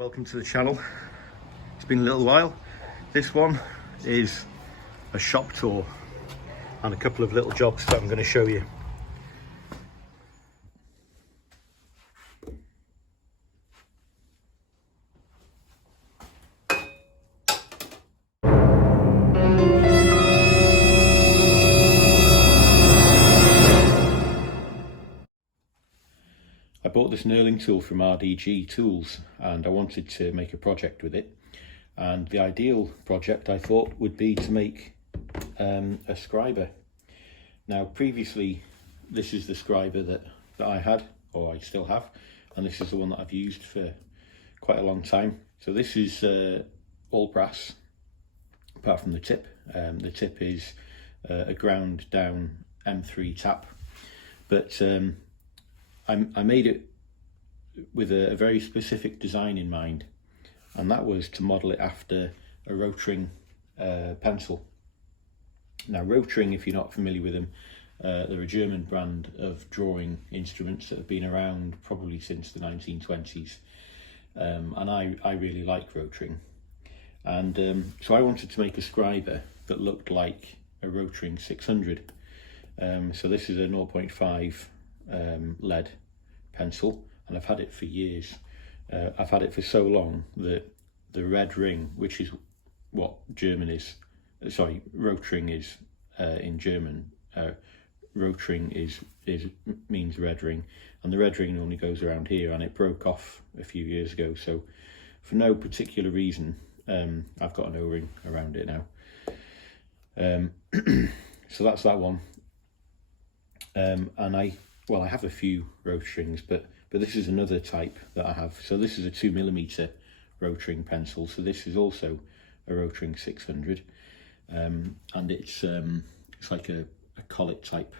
Welcome to the channel. It's been a little while. This one is a shop tour and a couple of little jobs that I'm going to show you. I bought this knurling tool from RDG Tools and I wanted to make a project with it, and the ideal project I thought would be to make a scriber. Now previously this is the scriber that I had, or I still have, and this is the one that I've used for quite a long time. So this is all brass apart from the tip. The tip is a ground down M3 tap, but I made it with a very specific design in mind, and that was to model it after a Rotring pencil. Now Rotring, if you're not familiar with them, they're a German brand of drawing instruments that have been around probably since the 1920s, and I really like Rotring, and so I wanted to make a scriber that looked like a Rotring 600. So this is a 0.5 lead pencil, and I've had it for years. I've had it for so long that the red ring, which is what German is, sorry, Rotring is in German. Rotring means red ring, and the red ring normally goes around here, and it broke off a few years ago. So for no particular reason, I've got an O-ring around it now. So that's that one. And I have a few Rotrings, but this is another type that I have. So this is a 2mm Rotring pencil. So this is also a Rotring 600, and it's like a collet type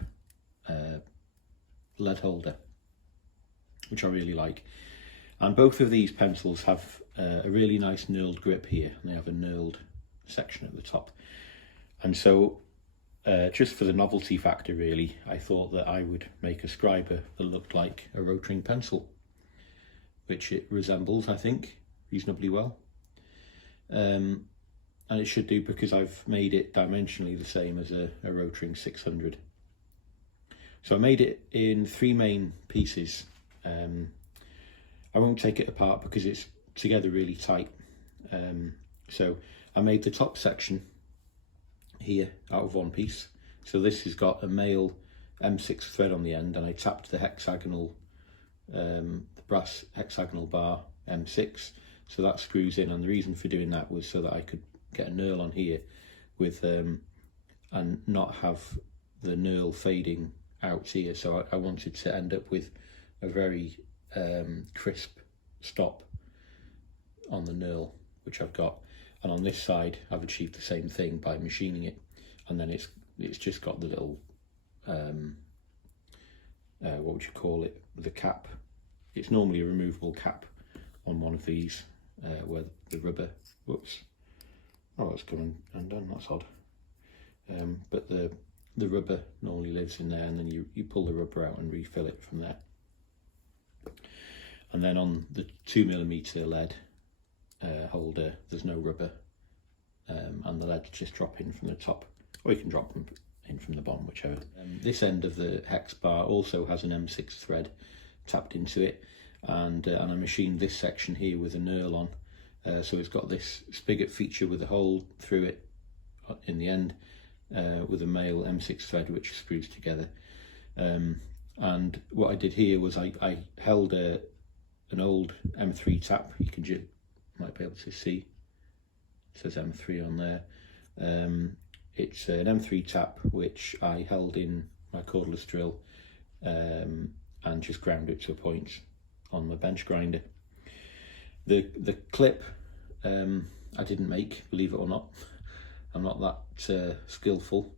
lead holder, which I really like. And both of these pencils have a really nice knurled grip here, and they have a knurled section at the top. And so just for the novelty factor really, I thought that I would make a scriber that looked like a Rotring pencil, which it resembles, I think, reasonably well. And it should do, because I've made it dimensionally the same as a Rotring 600. So I made it in 3 main pieces. I won't take it apart because it's together really tight. So I made the top section here out of one piece. So this has got a male M6 thread on the end, and I tapped the hexagonal, the brass hexagonal bar M6, so that screws in. And the reason for doing that was so that I could get a knurl on here with and not have the knurl fading out here. So I wanted to end up with a very crisp stop on the knurl, which I've got. And on this side, I've achieved the same thing by machining it, and then it's just got the little what would you call it? The cap. It's normally a removable cap on one of these, where the rubber. Whoops! Oh, it's coming undone. That's odd. But the rubber normally lives in there, and then you pull the rubber out and refill it from there. And then on the 2mm lead holder, there's no rubber, and the leads just drop in from the top, or you can drop them in from the bottom, whichever. This end of the hex bar also has an M6 thread tapped into it, and I machined this section here with a knurl on, so it's got this spigot feature with a hole through it in the end, with a male M6 thread which screws together. And what I did here was I held an old M3 tap. You might be able to see, it says M3 on there. It's an M3 tap which I held in my cordless drill, and just ground it to a point on my bench grinder. The clip I didn't make, believe it or not. I'm not that skillful,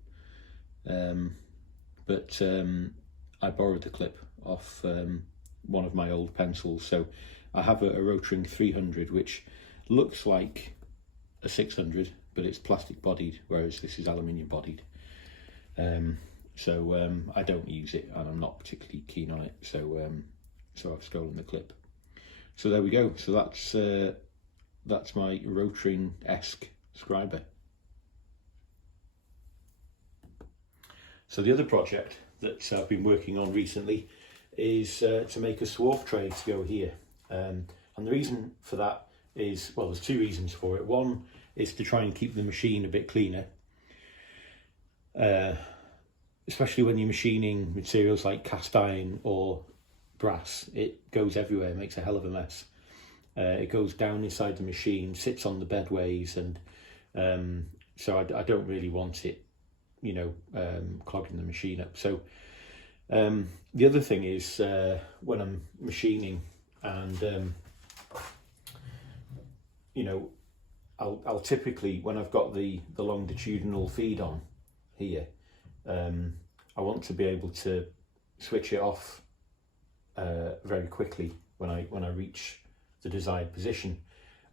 but I borrowed the clip off one of my old pencils. So I have a Rotring 300 which looks like a 600, but it's plastic bodied, whereas this is aluminium bodied. So I don't use it, and I'm not particularly keen on it, so I've stolen the clip. So there we go. So that's my Rotring-esque scriber. So the other project that I've been working on recently is to make a swarf tray to go here. And the reason for that is, well, there's two reasons for it. One is to try and keep the machine a bit cleaner, especially when you're machining materials like cast iron or brass. It goes everywhere, makes a hell of a mess. It goes down inside the machine, sits on the bedways, and so I don't really want it, you know, clogging the machine up. So the other thing is when I'm machining, and you know, I'll typically, when I've got the longitudinal feed on here, I want to be able to switch it off very quickly when I reach the desired position.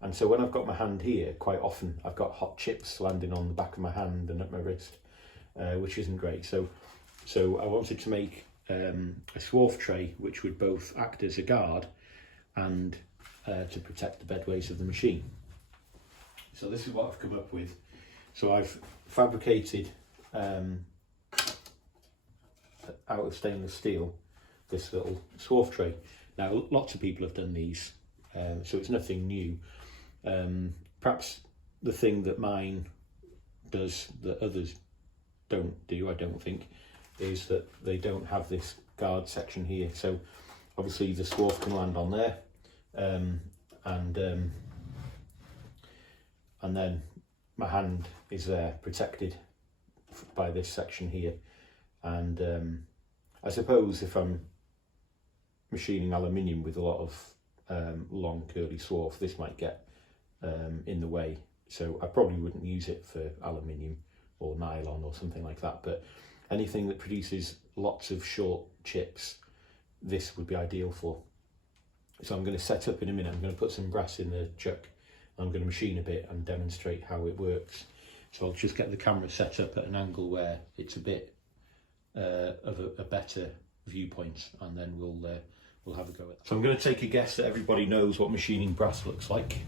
And so when I've got my hand here, quite often I've got hot chips landing on the back of my hand and at my wrist, which isn't great. So I wanted to make a swarf tray which would both act as a guard and to protect the bedways of the machine. So this is what I've come up with. So I've fabricated out of stainless steel this little swarf tray. Now lots of people have done these, so it's nothing new. Perhaps the thing that mine does that others don't do, I don't think, is that they don't have this guard section here. So obviously the swarf can land on there, and then my hand is there protected by this section here. And I suppose if I'm machining aluminium with a lot of long curly swarf, this might get in the way. So I probably wouldn't use it for aluminium or nylon or something like that, but anything that produces lots of short chips, this would be ideal for. So I'm going to set up in a minute. I'm going to put some brass in the chuck. I'm going to machine a bit and demonstrate how it works. So I'll just get the camera set up at an angle where it's a bit of a better viewpoint, and then we'll have a go at that. So I'm going to take a guess that everybody knows what machining brass looks like.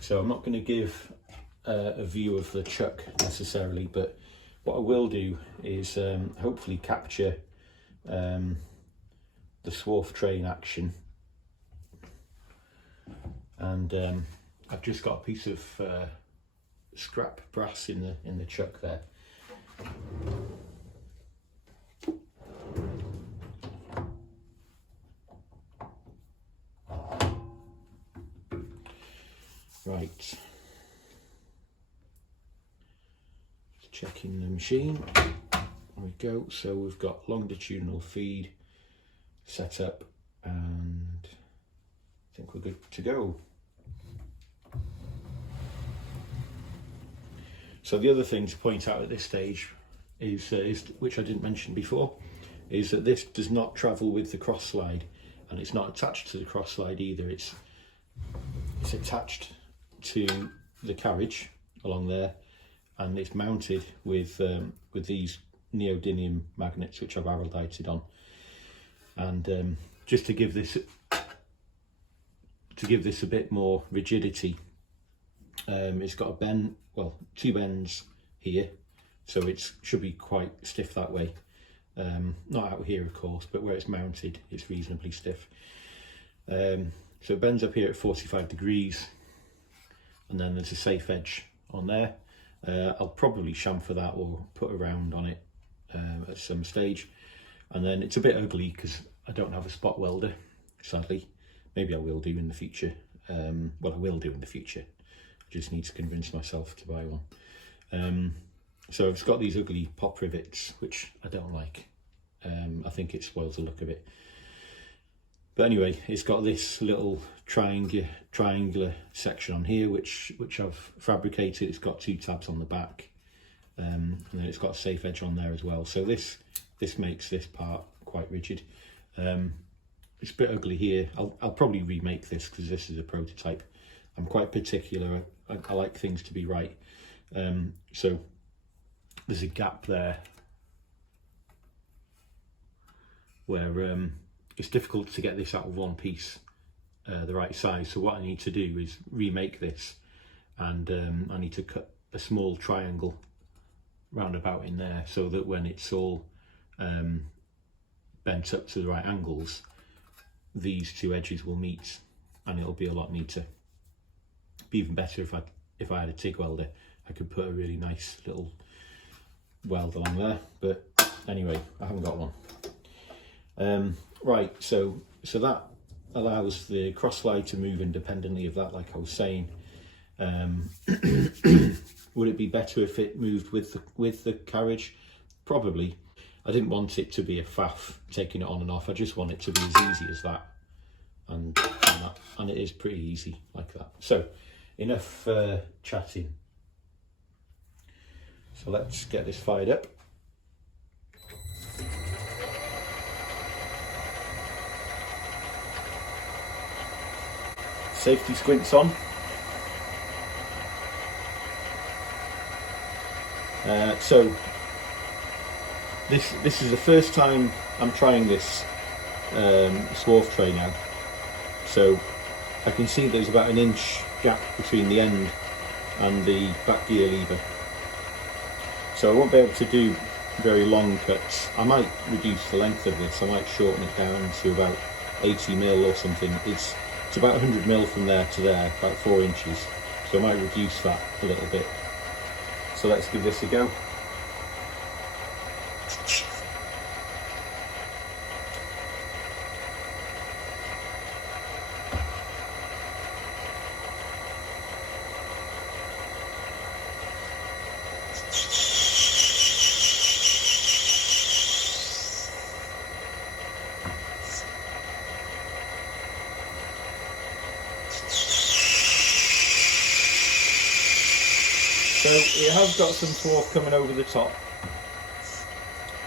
So I'm not going to give a view of the chuck necessarily, but what I will do is hopefully capture the swarf tray in action. And I've just got a piece of scrap brass in the chuck there. Right, just checking the machine. There we go. So we've got longitudinal feed set up, and I think we're good to go. So the other thing to point out at this stage is which I didn't mention before, is that this does not travel with the cross slide, and it's not attached to the cross slide either. It's attached to the carriage along there, and it's mounted with these neodymium magnets which I've araldited on. And just to give this a bit more rigidity, it's got a bend, well, two bends here, so it should be quite stiff that way. Not out here of course, but where it's mounted it's reasonably stiff. So it bends up here at 45 degrees, and then there's a safe edge on there. I'll probably chamfer that or put a round on it at some stage. And then it's a bit ugly because I don't have a spot welder, sadly. Maybe I will do in the future. Well, I will do in the future. I just need to convince myself to buy one. So it's got these ugly pop rivets, which I don't like. I think it spoils the look of it. But anyway, it's got this little triangular section on here, which I've fabricated. It's got two tabs on the back, and then it's got a safe edge on there as well. So this makes this part quite rigid. It's a bit ugly here. I'll probably remake this because this is a prototype. I'm quite particular. I like things to be right. So there's a gap there where it's difficult to get this out of one piece. the right size. So what I need to do is remake this, and I need to cut a small triangle round about in there, so that when it's all bent up to the right angles, these two edges will meet, and it'll be a lot neater. It'd be even better if I had a TIG welder. I could put a really nice little weld along there, but anyway, I haven't got one. Right, so that allows the cross slide to move independently of that, like I was saying. Would it be better if it moved with the carriage? Probably. I didn't want it to be a faff taking it on and off. I just want it to be as easy as that, and it is pretty easy like that. So enough chatting. So let's get this fired up. Safety squints on. So this is the first time I'm trying this swarf tray now. So I can see there's about an inch gap between the end and the back gear lever. So I won't be able to do very long cuts. I might reduce the length of this. I might shorten it down to about 80mm or something. It's about 100mm from there to there, about 4 inches. So I might reduce that a little bit. So let's give this a go. So it has got some swarf coming over the top,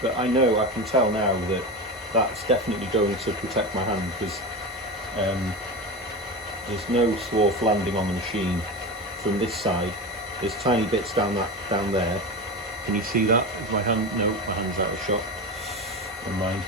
but I can tell now that that's definitely going to protect my hand, because there's no swarf landing on the machine from this side. There's tiny bits down there. Can you see that? Is my hand? No, my hand's out of shot. Never mind.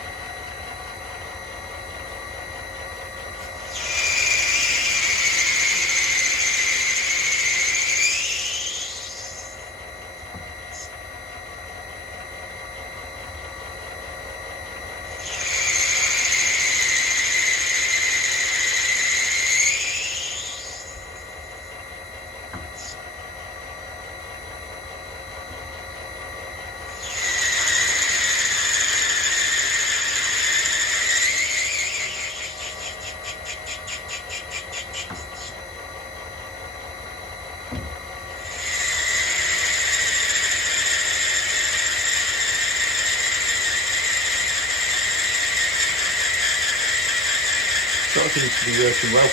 That seems to be working well.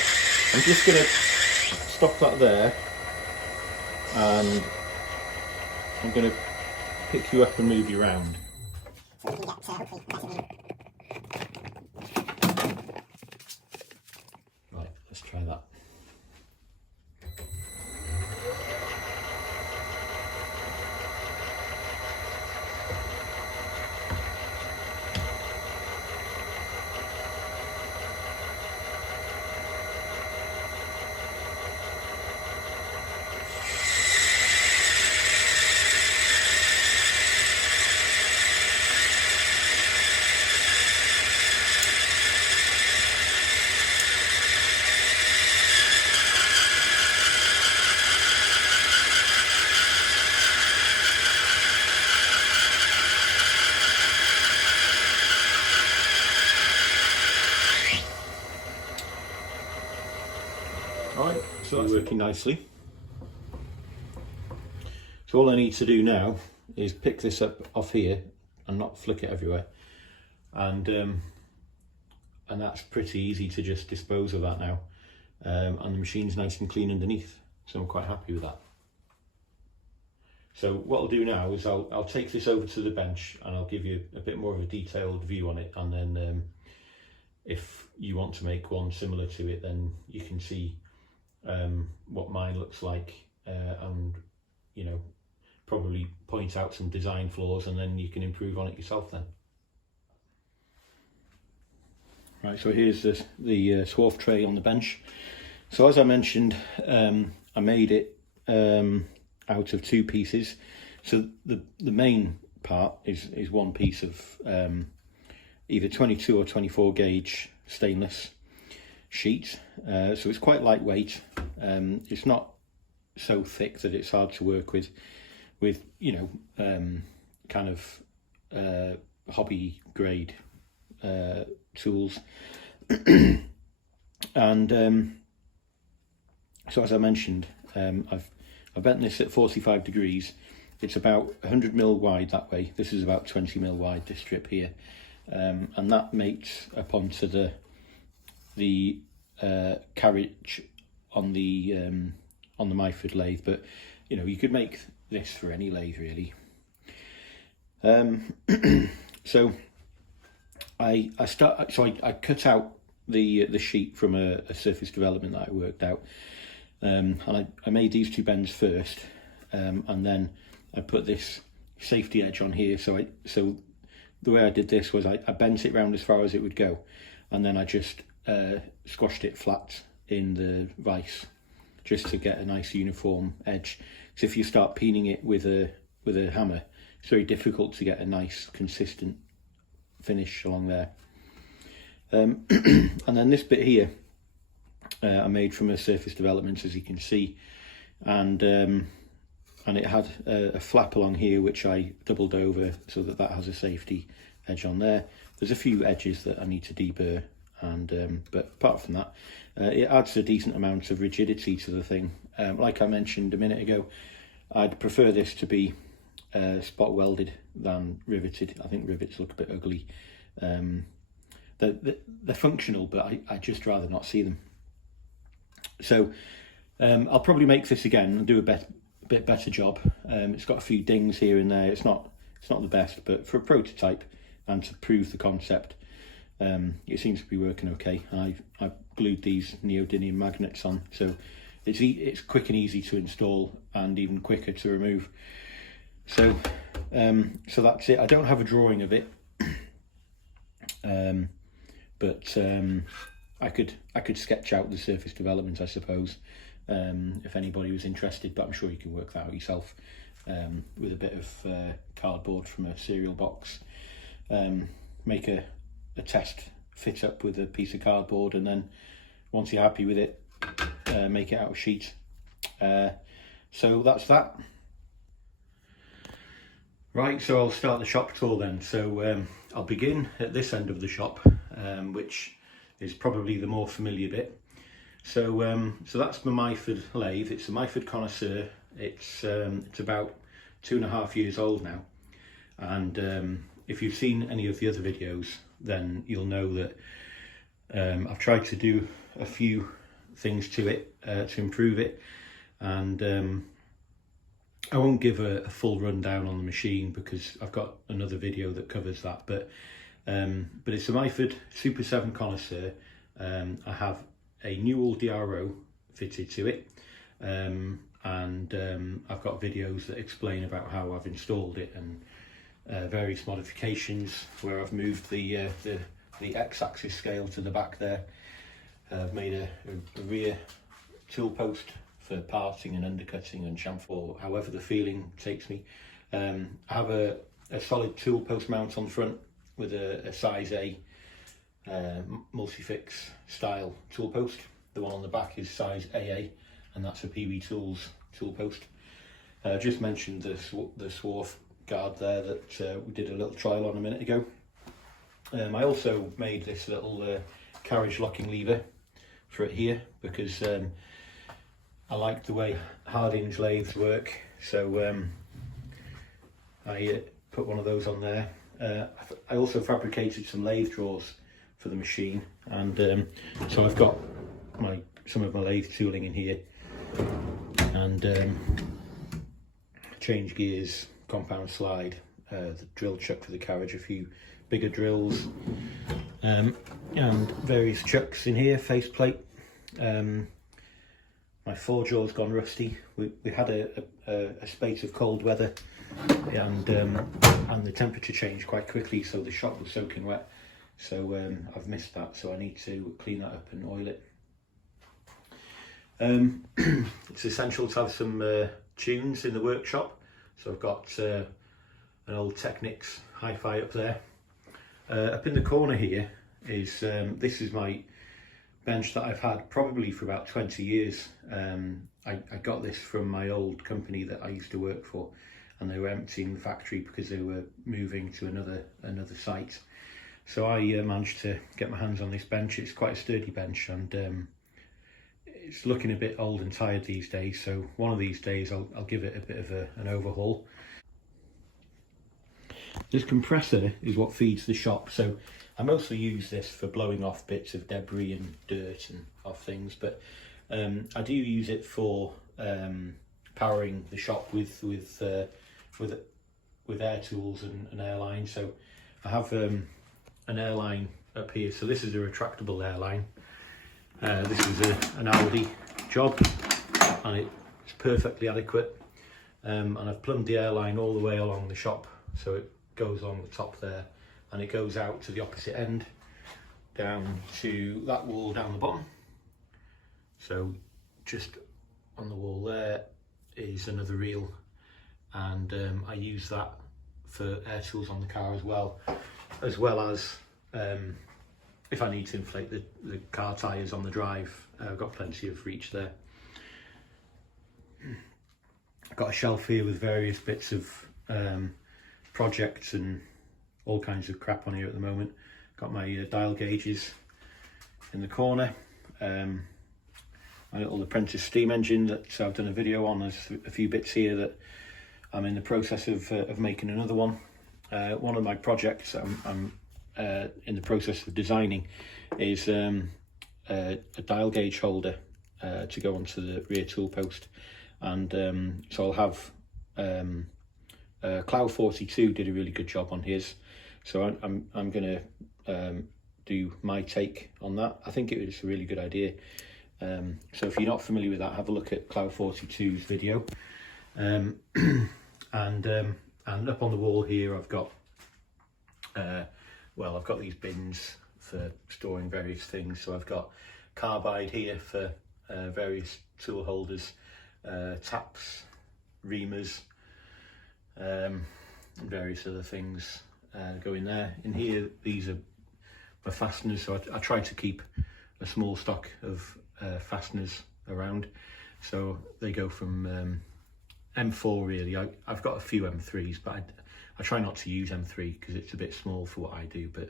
I'm just going to stop that there, and I'm going to pick you up and move you around. Right, let's try that. Right, so that's working nicely. So all I need to do now is pick this up off here and not flick it everywhere, and that's pretty easy to just dispose of that now, and the machine's nice and clean underneath, so I'm quite happy with that. So what I'll do now is I'll take this over to the bench and I'll give you a bit more of a detailed view on it, and then if you want to make one similar to it, then you can see what mine looks like, and probably point out some design flaws, and then you can improve on it yourself then. Right, so here's the swarf tray on the bench. So as I mentioned, I made it out of two pieces. So the main part is one piece of either 22 or 24 gauge stainless sheet. So it's quite lightweight. It's not so thick that it's hard to work with you know, kind of hobby grade tools. And so as I mentioned, I've bent this at 45 degrees. It's about 100 mil wide that way. This is about 20 mil wide, this strip here, and that mates up onto the carriage on the MyFord lathe. But you know, you could make this for any lathe really. So I cut out the sheet from a surface development that I worked out, and I made these two bends first, and then I put this safety edge on here. So the way I did this was I bent it round as far as it would go, and then I just squashed it flat in the vise just to get a nice uniform edge. So if you start peening it with a hammer, it's very difficult to get a nice consistent finish along there. And then this bit here I made from a surface development, as you can see, and it had a flap along here which I doubled over so that has a safety edge on there. There's a few edges that I need to deburr, and but apart from that, it adds a decent amount of rigidity to the thing. Like I mentioned a minute ago, I'd prefer this to be spot welded than riveted. I think rivets look a bit ugly. They're functional, but I just rather not see them. So I'll probably make this again and do a bit better job. It's got a few dings here and there. It's not the best, but for a prototype and to prove the concept, it seems to be working okay. And I glued these neodymium magnets on, so it's quick and easy to install and even quicker to remove. So so that's it. I don't have a drawing of it, but I could sketch out the surface development, I suppose, if anybody was interested, but I'm sure you can work that out yourself with a bit of cardboard from a cereal box. Make a test fit up with a piece of cardboard, and then once you're happy with it, make it out of sheet. So that's that. Right, so I'll start the shop tour then. So I'll begin at this end of the shop, which is probably the more familiar bit. So so that's my MyFord lathe. It's a MyFord Connoisseur. It's about 2.5 years old now, and if you've seen any of the other videos, then you'll know that I've tried to do a few things to it to improve it, and I won't give a full rundown on the machine because I've got another video that covers that. But it's a MyFord Super 7 Connoisseur. I have a Newell DRO fitted to it, and I've got videos that explain about how I've installed it, and various modifications where I've moved the x-axis scale to the back there. I've made a rear tool post for parting and undercutting and chamfer, however the feeling takes me. I have a solid tool post mount on front with a size A multi-fix style tool post. The one on the back is size AA, and that's a PB Tools tool post. I just mentioned the swarf guard there that we did a little trial on a minute ago. I also made this little carriage locking lever for it here because I like the way hard hinge lathes work, so I put one of those on there. I also fabricated some lathe drawers for the machine, and so I've got some of my lathe tooling in here, and change gears, compound slide, the drill chuck for the carriage, a few bigger drills, and various chucks in here, faceplate. My forge oil's gone rusty. We had a spate of cold weather, and the temperature changed quite quickly, so the shop was soaking wet, so I've missed that, so I need to clean that up and oil it. It's essential to have some tunes in the workshop, so I've got an old Technics hi-fi up there. Up in the corner here is this is my bench that I've had probably for about 20 years. I got this from my old company that I used to work for, and they were emptying the factory because they were moving to another site. So I managed to get my hands on this bench. It's quite a sturdy bench, and it's looking a bit old and tired these days, so one of these days I'll give it a bit of an overhaul. This compressor is what feeds the shop, so I mostly use this for blowing off bits of debris and dirt and off things, but I do use it for powering the shop with air tools and airline. So I have an airline up here, so this is a retractable airline. This is an Audi job, and it's perfectly adequate, and I've plumbed the airline all the way along the shop, so it goes on the top there, and it goes out to the opposite end down to that wall down the bottom. So just on the wall there is another reel, and I use that for air tools on the car as well as if I need to inflate the car tyres on the drive. I've got plenty of reach there. I've got a shelf here with various bits of projects and all kinds of crap on here at the moment. Got my dial gauges in the corner, my little apprentice steam engine that I've done a video on. There's a few bits here that I'm in the process of making another one. One of my projects I'm in the process of designing is a dial gauge holder to go onto the rear tool post, and so I'll have Cloud 42 did a really good job on his, so I'm gonna do my take on that. I think it was a really good idea. So if you're not familiar with that, have a look at Cloud 42's video. And up on the wall here I've got I've got these bins for storing various things. So I've got carbide here for various tool holders, taps, reamers, and various other things go in there. In here, these are my fasteners, so I try to keep a small stock of fasteners around. So they go from M4 really. I've got a few M3s, but I try not to use M3 because it's a bit small for what I do, but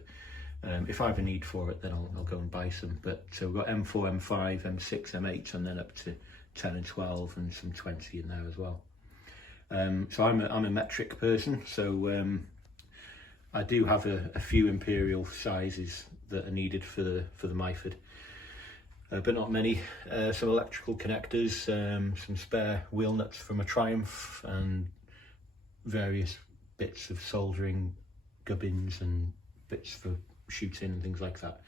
if I have a need for it, then I'll go and buy some. But so we've got M4, M5, M6, M8, and then up to 10 and 12 and some 20 in there as well. So I'm a metric person, so I do have a few imperial sizes that are needed for the MyFord, but not many. Some electrical connectors, some spare wheel nuts from a Triumph, and various bits of soldering gubbins and bits for shooting and things like that.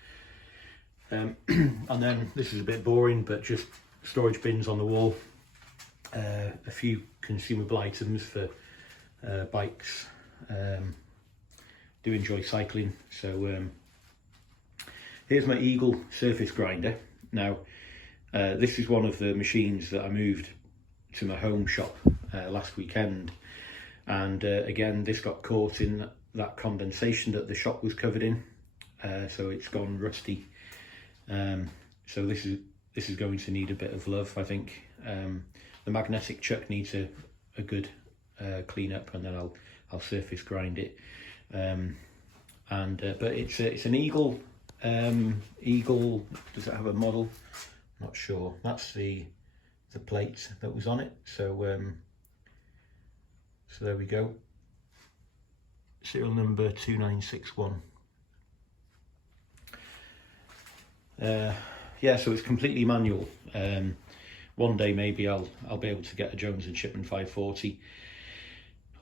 And then this is a bit boring, but just storage bins on the wall, a few consumable items for bikes. Do enjoy cycling, so here's my Eagle surface grinder. Now this is one of the machines that I moved to my home shop last weekend, and again this got caught in that condensation that the shop was covered in, so it's gone rusty. So this is going to need a bit of love, I think. The magnetic chuck needs a good clean up, and then I'll surface grind it. But it's an Eagle. Eagle, does it have a model? Not sure. That's the plate that was on it. So so there we go. Serial number 2961. Yeah, so it's completely manual. One day maybe I'll be able to get a Jones and Shipman 540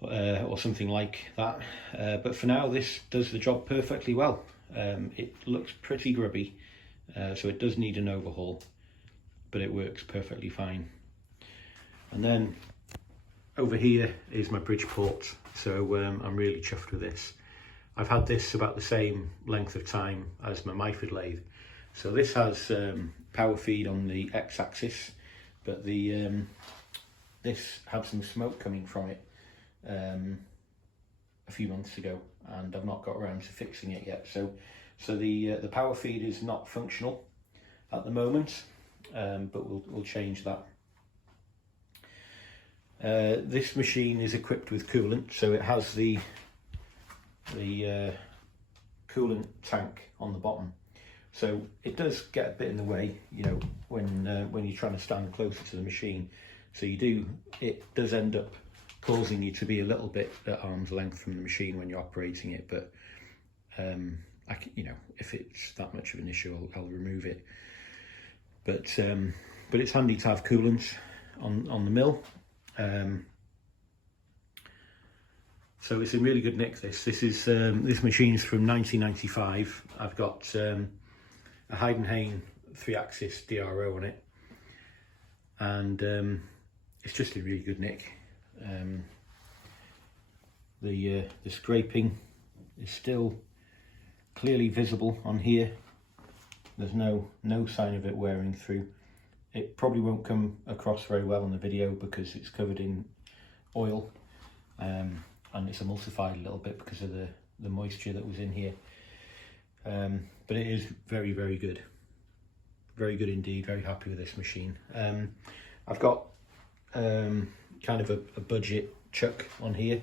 or something like that. But for now, this does the job perfectly well. It looks pretty grubby, so it does need an overhaul, but it works perfectly fine. And then over here is my Bridgeport, so I'm really chuffed with this. I've had this about the same length of time as my MyFord lathe. So this has power feed on the x-axis, but this had some smoke coming from it a few months ago, and I've not got around to fixing it yet. So the power feed is not functional at the moment, but we'll change that. This machine is equipped with coolant, so it has the coolant tank on the bottom. So it does get a bit in the way, you know, when you're trying to stand closer to the machine. So it does end up causing you to be a little bit at arm's length from the machine when you're operating it. But you know, if it's that much of an issue, I'll remove it. But it's handy to have coolant on the mill. So it's in really good nick. This machine's from 1995. I've got a Heidenhain 3-axis DRO on it, and it's just in really good nick. The scraping is still clearly visible on here. There's no sign of it wearing through. It probably won't come across very well in the video because it's covered in oil, and it's emulsified a little bit because of the moisture that was in here. But it is very, very good. Very good indeed. Very happy with this machine. I've got kind of a budget chuck on here,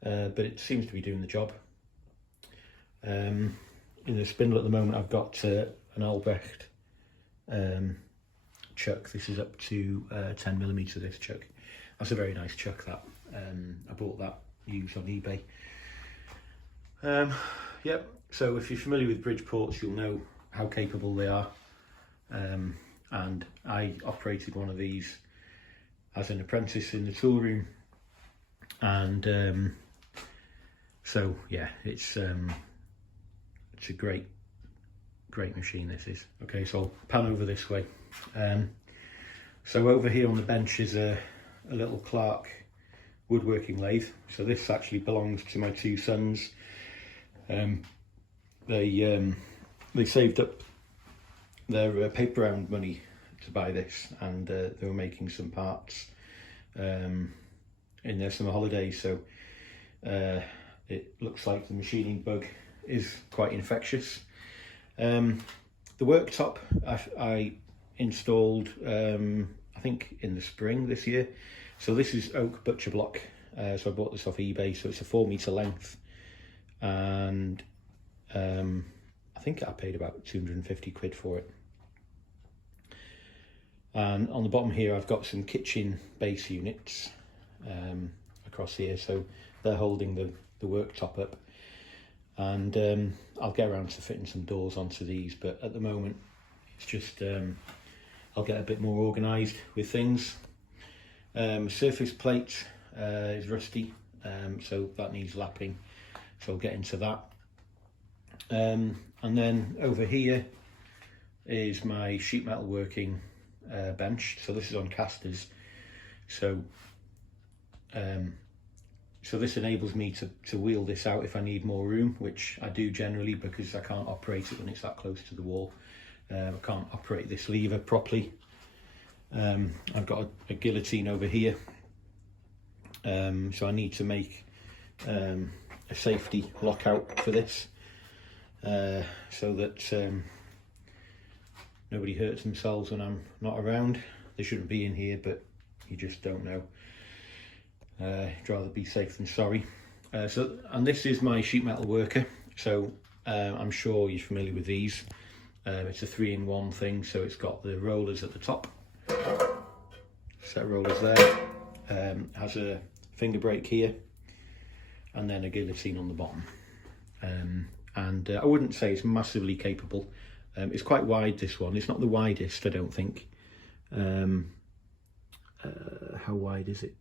but it seems to be doing the job. In the spindle at the moment, I've got an Albrecht chuck. This is up to 10mm, this chuck. That's a very nice chuck, that. I bought that used on eBay. Yep, so if you're familiar with Bridgeports, you'll know how capable they are. And I operated one of these as an apprentice in the tool room, and so yeah, it's a great machine, this is. Okay, so I'll pan over this way. So over here on the bench is a little Clark woodworking lathe. So this actually belongs to my two sons. They saved up their paper round money to buy this, and they were making some parts in their summer holidays. So it looks like the machining bug is quite infectious. The worktop I installed I think in the spring this year. So this is oak butcher block, so I bought this off eBay. So it's a 4 meter length, and I think I paid about 250 quid for it. And on the bottom here I've got some kitchen base units across here, so they're holding the worktop up, and I'll get around to fitting some doors onto these, but at the moment it's just I'll get a bit more organised with things. Surface plate is rusty, so that needs lapping, so I'll get into that. And then over here is my sheet metal working bench. So this is on casters, so this enables me to wheel this out if I need more room, which I do generally, because I can't operate it when it's that close to the wall. I can't operate this lever properly. I've got a guillotine over here, so I need to make a safety lockout for this, so that nobody hurts themselves when I'm not around. They shouldn't be in here, but you just don't know. I'd rather be safe than sorry. And this is my sheet metal worker. So I'm sure you're familiar with these. It's a 3-in-1 thing, so it's got the rollers at the top, set of rollers there, has a finger brake here, and then a guillotine on the bottom. And I wouldn't say it's massively capable. It's quite wide, this one. It's not the widest, I don't think. How wide is it?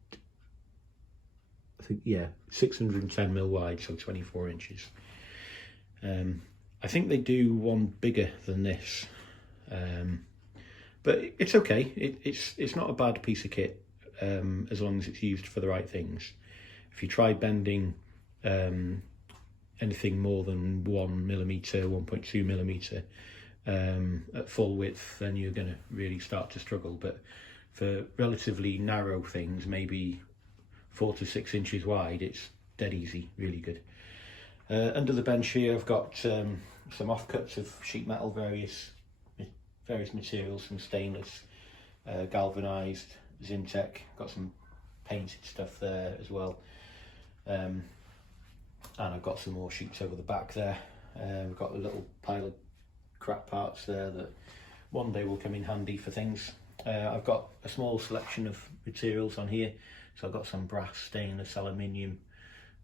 I think, yeah, 610mm wide, so 24 inches. I think they do one bigger than this, but it's okay. It's not a bad piece of kit, as long as it's used for the right things. If you try bending anything more than 1mm, 1.2mm at full width, then you're going to really start to struggle. But for relatively narrow things, maybe 4 to 6 inches wide, it's dead easy, really good. Under the bench here I've got some offcuts of sheet metal, various materials, some stainless, galvanised, Zintec, got some painted stuff there as well, and I've got some more sheets over the back there. We've got a little pile of crap parts there that one day will come in handy for things. I've got a small selection of materials on here, so I've got some brass, stainless, aluminium,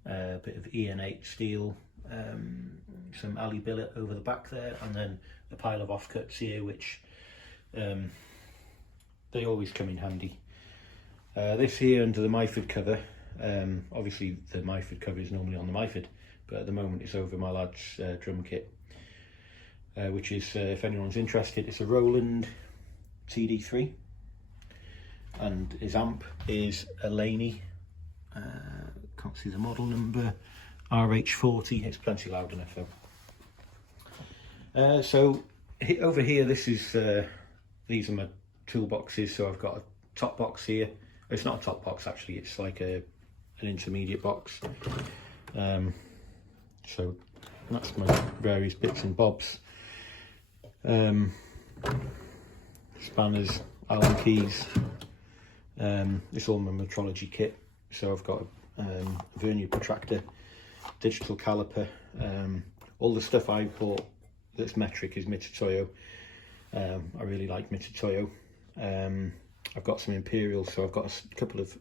a bit of EN8 steel, some alley billet over the back there, and then a pile of offcuts here, which they always come in handy. This here under the MyFord cover, obviously the MyFord cover is normally on the MyFord, but at the moment it's over my lad's drum kit, which is, if anyone's interested, it's a Roland TD3, and his amp is a Lathe, can't see the model number, RH40. It's plenty loud enough though. So over here, this is these are my toolboxes. So I've got a top box here. It's not a top box actually, it's like an intermediate box. So that's my various bits and bobs, spanners, Allen keys. It's all my Metrology kit. So I've got a vernier protractor, digital caliper, all the stuff I bought that's metric is Mitutoyo. I really like Mitutoyo. I've got some Imperials, so I've got a couple of,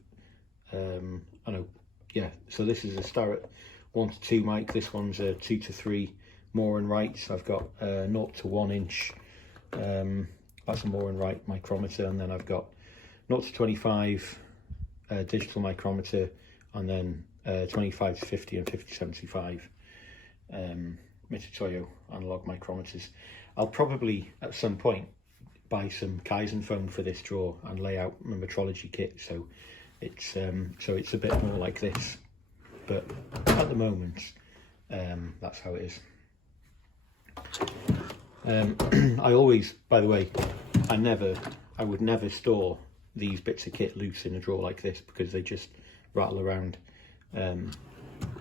so this is a Starrett 1 to 2 mic, this one's a 2 to 3 Moore and Wright. So I've got 0 to 1 inch, that's a Moore and Wright micrometer, and then I've got 0 to 25 digital micrometer, and then 25 to 50 and 50 to 75 Mitutoyo analog micrometers. I'll probably at some point buy some Kaizen foam for this drawer and lay out my Metrology kit, so it's a bit more like this, but at the moment that's how it is. I always, by the way, I would never store these bits of kit loose in a drawer like this, because they just rattle around.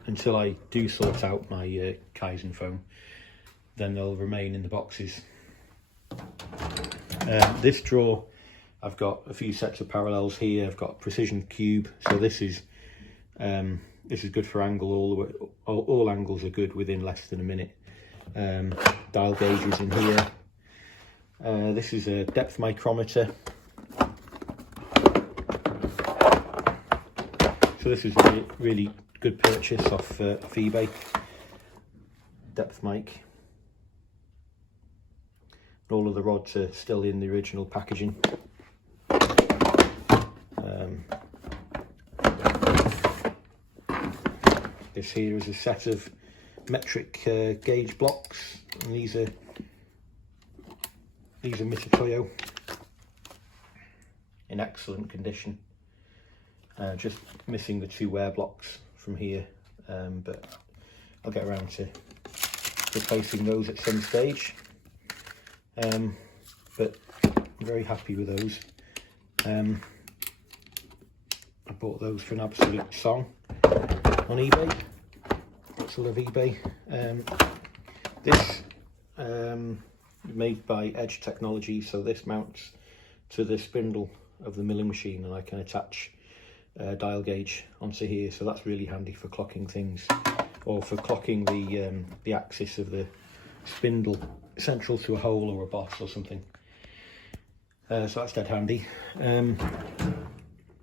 Until I do sort out my Kaizen foam, then they'll remain in the boxes. This drawer, I've got a few sets of parallels here. I've got precision cube, so this is good for angle. All angles are good within less than a minute. Dial gauges in here. This is a depth micrometer. So this is a really good purchase off eBay. Depth mic. All of the rods are still in the original packaging. This here is a set of metric gauge blocks, and these are Mitutoyo, in excellent condition. Just missing the 2 wear blocks from here, but I'll get around to replacing those at some stage. But I'm very happy with those. I bought those for an absolute song on eBay. I love eBay. This made by Edge Technology, so this mounts to the spindle of the milling machine, and I can attach dial gauge onto here, so that's really handy for clocking things, or for clocking the axis of the spindle central to a hole or a boss or something. So that's dead handy.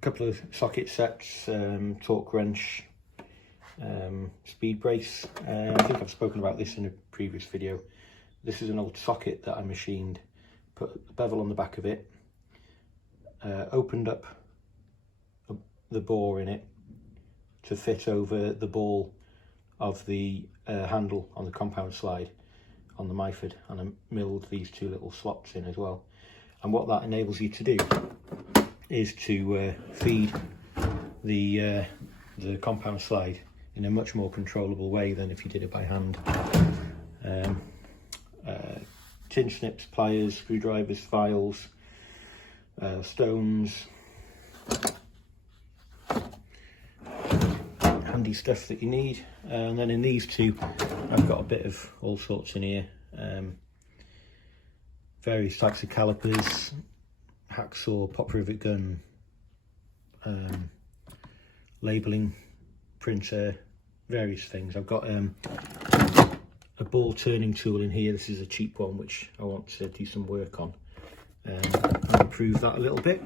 Couple of socket sets, torque wrench, speed brace. I think I've spoken about this in a previous video. This is an old socket that I machined, put a bevel on the back of it, opened up the bore in it to fit over the ball of the handle on the compound slide on the MyFord, and I milled these 2 little slots in as well. And what that enables you to do is to feed the compound slide in a much more controllable way than if you did it by hand. Tin snips, pliers, screwdrivers, files, stones, handy stuff that you need. And then in these two I've got a bit of all sorts in here, various types of calipers, hacksaw, pop rivet gun, labelling printer, various things. I've got a ball turning tool in here. This is a cheap one which I want to do some work on and improve that a little bit.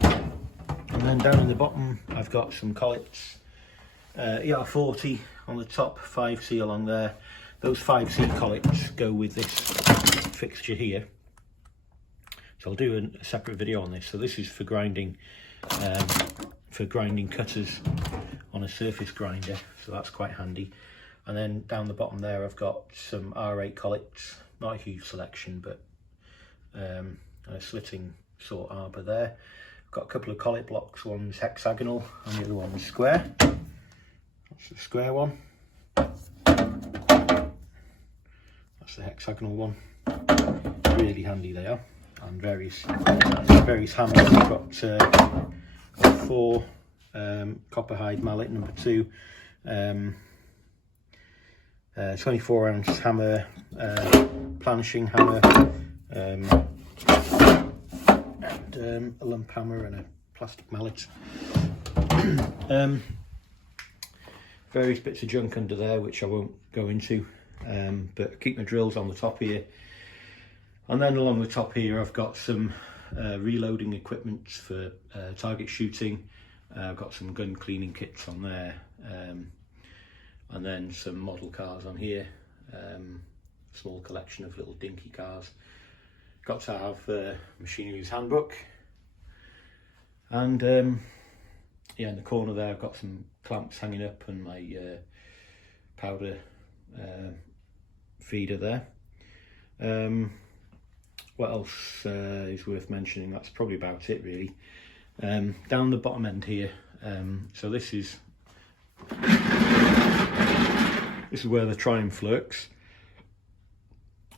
And then down in the bottom I've got some collets, ER40 on the top, 5C along there. Those 5C collets go with this fixture here, so I'll do a separate video on this. So this is for grinding cutters on a surface grinder, so that's quite handy. And then down the bottom there I've got some R8 collets, not a huge selection, but a slitting saw arbor there. I've got a couple of collet blocks, one's hexagonal and the other one's square. That's the square one. That's the hexagonal one. Really handy they are. And various hammers. I've got 4 copperhide mallet number 2, 24 ounce hammer, planishing hammer, and a lump hammer and a plastic mallet. Various bits of junk under there which I won't go into, but keep my drills on the top here. And then along the top here I've got some reloading equipment for target shooting. I've got some gun cleaning kits on there, and then some model cars on here, small collection of little dinky cars. Got to have machinery's handbook, and yeah, in the corner there I've got some clamps hanging up and my powder feeder there. What else is worth mentioning? That's probably about it really. Down the bottom end here, so this is where the Triumph lurks.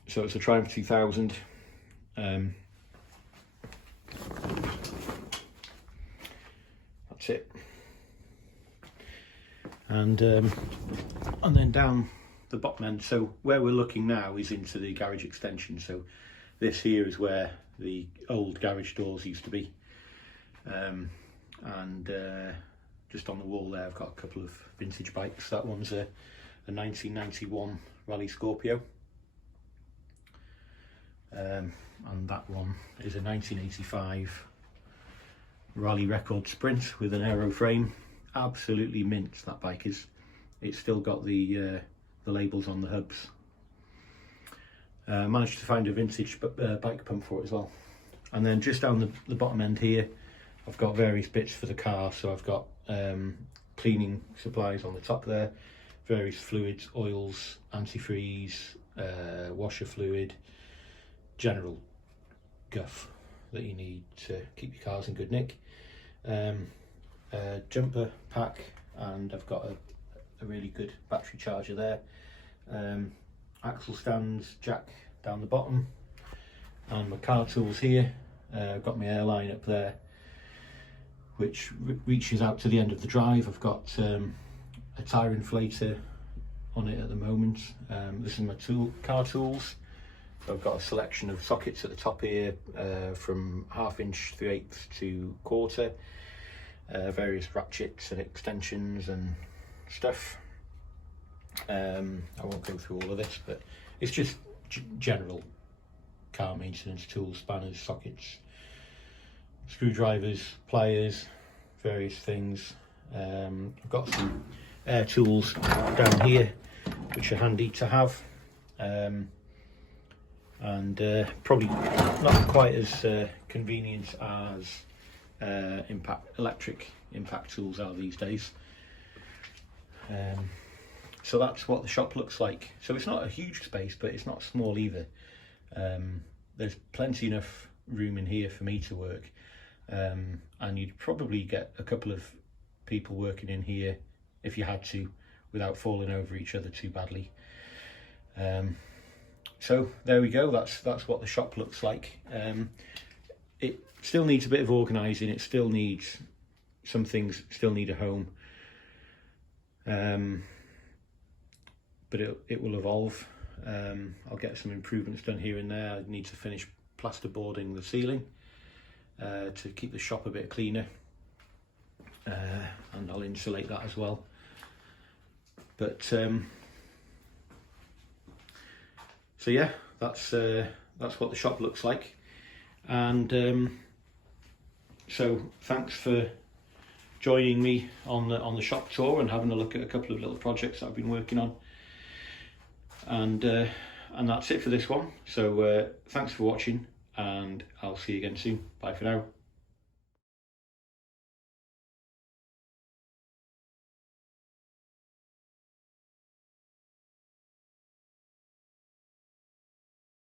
So it's a Triumph 2000. That's it. And then down the bottom end, so where we're looking now is into the garage extension. So this here is where the old garage doors used to be. And just on the wall there I've got a couple of vintage bikes. That one's a 1991 Rally Scorpio, and that one is a 1985 Rally Record Sprint with an aero frame. Absolutely mint, that bike is. It's still got the labels on the hubs. Managed to find a vintage bike pump for it as well. And then just down the bottom end here I've got various bits for the car. So I've got cleaning supplies on the top there, various fluids, oils, antifreeze, washer fluid, general guff that you need to keep your cars in good nick. Jumper pack, and I've got a really good battery charger there. Axle stands, jack down the bottom, and my car tools here. I've got my airline up there, which reaches out to the end of the drive. I've got a tyre inflator on it at the moment. This is my car tools. So I've got a selection of sockets at the top here, from 1/2 inch, 3/8 to 1/4, various ratchets and extensions and stuff. I won't go through all of this, but it's just general car maintenance tools: spanners, sockets, screwdrivers, pliers, various things. I've got some air tools down here which are handy to have, and probably not quite as convenient as electric impact tools are these days. So that's what the shop looks like. So it's not a huge space, but it's not small either. There's plenty enough room in here for me to work, and you'd probably get a couple of people working in here if you had to without falling over each other too badly. So there we go, that's what the shop looks like. It still needs a bit of organising, it still needs, some things still need a home, but it will evolve. I'll get some improvements done here and there. I need to finish plasterboarding the ceiling to keep the shop a bit cleaner, and I'll insulate that as well. But so yeah, that's what the shop looks like. And so thanks for joining me on the shop tour and having a look at a couple of little projects that I've been working on. And that's it for this one. So thanks for watching, and I'll see you again soon. Bye for now.